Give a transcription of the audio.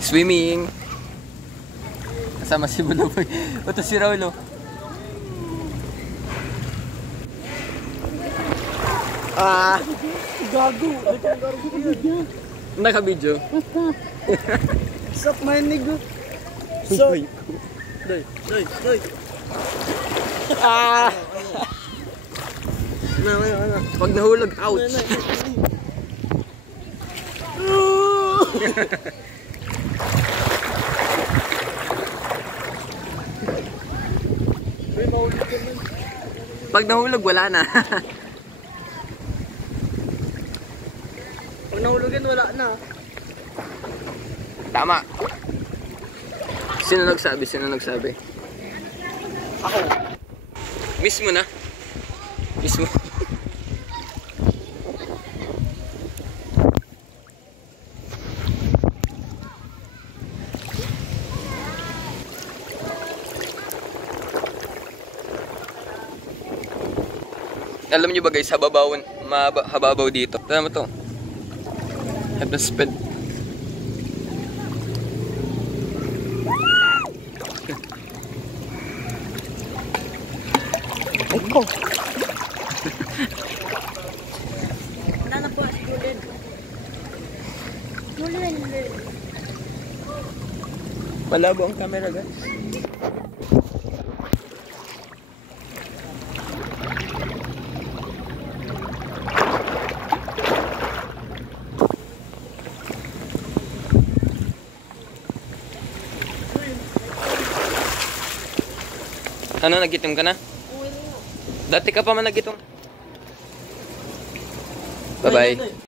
Swimming. Kasama si Buloboy. Ito si Raulo. Gago. Naka-video. Suck my nigga. Soy. Doy. Na. Pag nahulog, ouch. Pag nahulog, wala na. Pag nahulugan, wala na. Tama. Sino nagsabi? Ako. Mismo na. Mismo. Alam niyo ba guys, hababaw dito. Tama mo to. Have the speed. Eko. Wala na po, Julian. Malabo ang camera guys. Ano, nagitom ka na? Dati ka pa man nagitom. Bye-bye.